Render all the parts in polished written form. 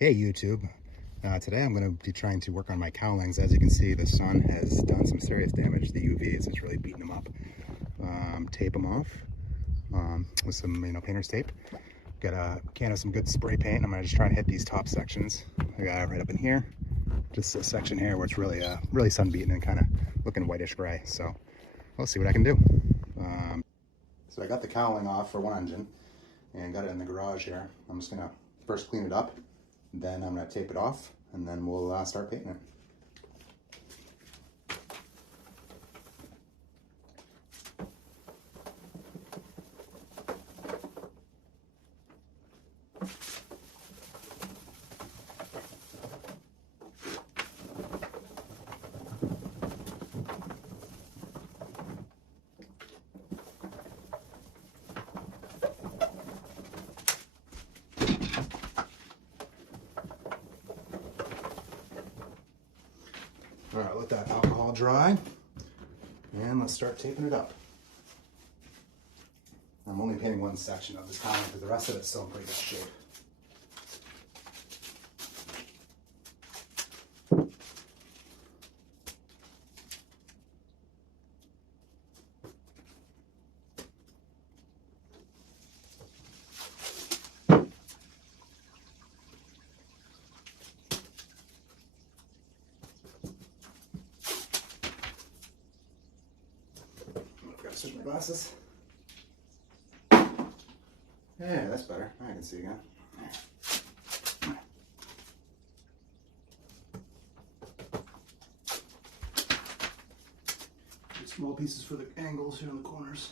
Hey YouTube, today I'm going to be trying to work on my cowlings. As you can see, the sun has done some serious damage. The UVs is really beating them up. Tape them off with some painter's tape. Got a can of some good spray paint. I'm going to just try to hit these top sections. I got right up in here, just a section here where it's really sun beaten and kind of looking whitish gray. So we'll see what I can do. So I got the cowling off for one engine and got it in the garage here. I'm just going to first clean it up. Then I'm going to tape it off, and then we'll start painting it. All right, let that alcohol dry, and let's start taping it up. I'm only painting one section of this cowling because the rest of it's still in pretty good shape. I've got to switch my glasses. Yeah, that's better. I can see again. Small pieces for the angles here in the corners.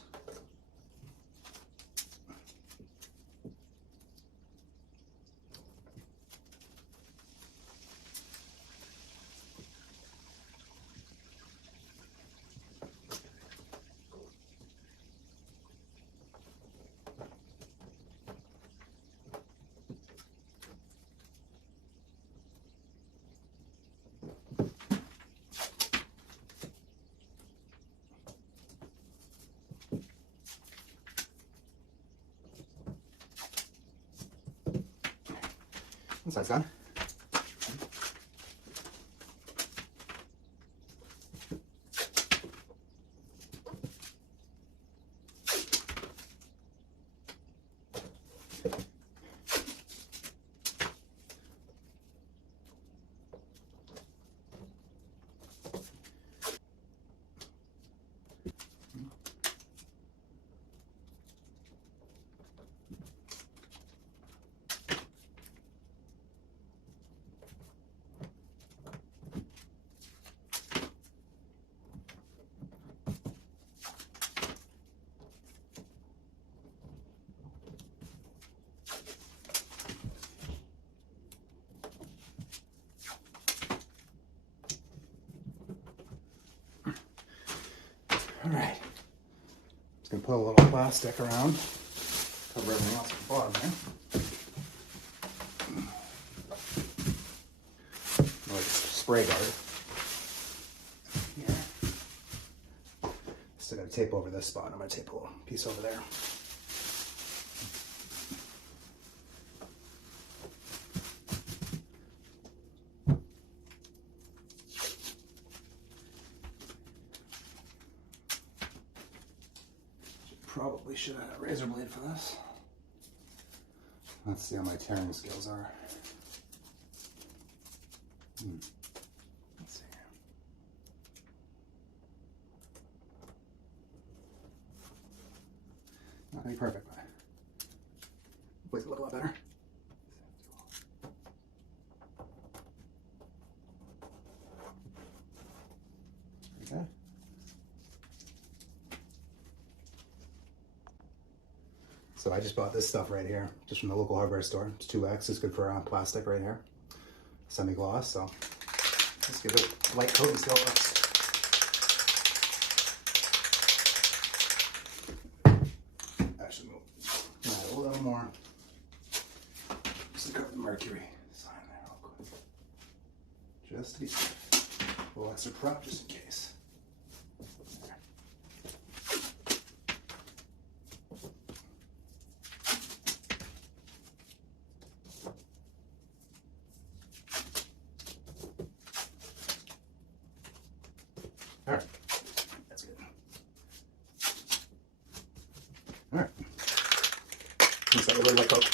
One side's done. All right, just gonna put a little plastic around, cover everything else at the bottom there. Like spray guard. Here. Still gotta tape over this spot. I'm gonna tape a little piece over there. Probably should have had a razor blade for this. Let's see how my tearing skills are. Let's see here. Not gonna be perfect, but hopefully it'll look a lot better. Okay. So I just bought this stuff right here, just from the local hardware store. It's 2X, it's good for plastic right here. Semi-gloss, so let's give it a light coat and see how it looks. Actually, we'll add a little more, just to cover the Mercury sign there real quick. Just to be safe. A little extra prop just in case. All right, that's good. All right, looks like a little coat.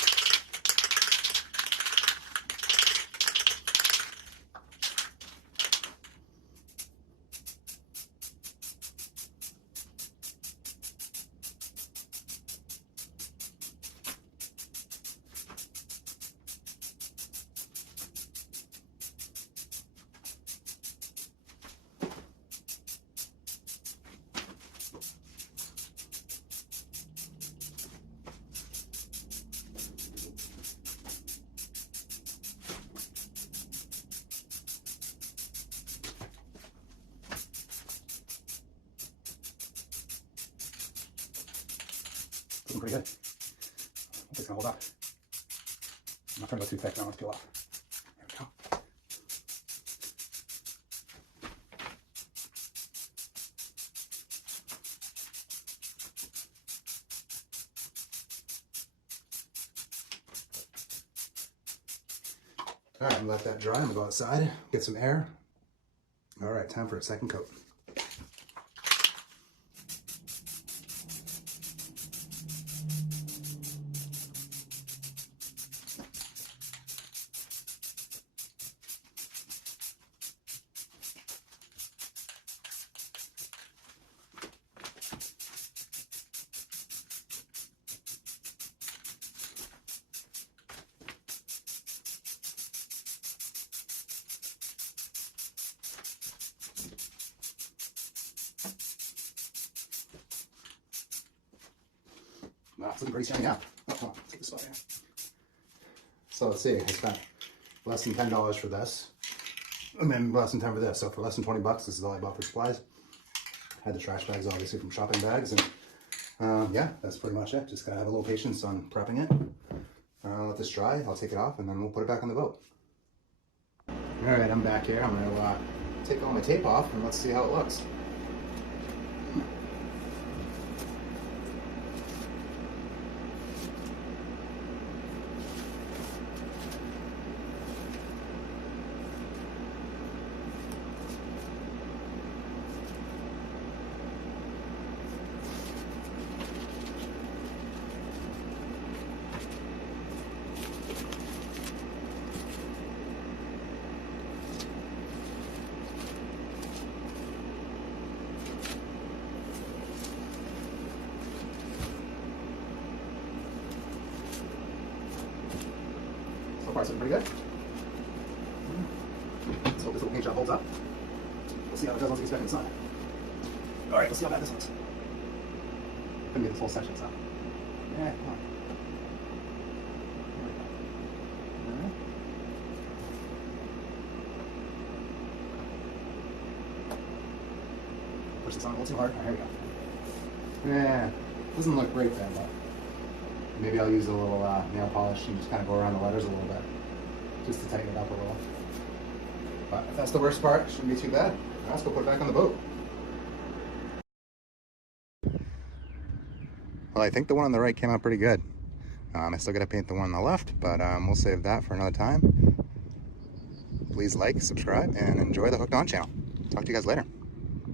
Looking pretty good. It's gonna hold up. I'm not trying to go too thick, I don't want to peel off. There we go. All right, I'm gonna let that dry. I'm gonna go outside, get some air. All right, time for a second coat. Wow, it's looking pretty shiny now. Oh, come on, take this spot here. So let's see, I spent less than $10 for this, and then less than 10 for this. So for less than 20 bucks, this is all I bought for supplies. Had the trash bags, obviously, from shopping bags, and yeah, that's pretty much it. Just gotta have a little patience on prepping it. Let this dry, I'll take it off, and then we'll put it back on the boat. All right, I'm back here. I'm gonna take all my tape off, and let's see how it looks. So far, it's looking pretty good. Let's hope this little paint job holds up. We'll see how it does once we get back inside. All right, let's see how bad this looks. Couldn't get this whole section, so. Yeah, come on. All right. Push this on a little too hard. There we go. Yeah, doesn't look great there, but maybe I'll use a little nail polish and just kind of go around the letters a little bit, just to tighten it up a little. But if that's the worst part, it shouldn't be too bad. Let's go put it back on the boat. Well, I think the one on the right came out pretty good. I still got to paint the one on the left, but we'll save that for another time. Please like, subscribe, and enjoy the Hooked On channel. Talk to you guys later.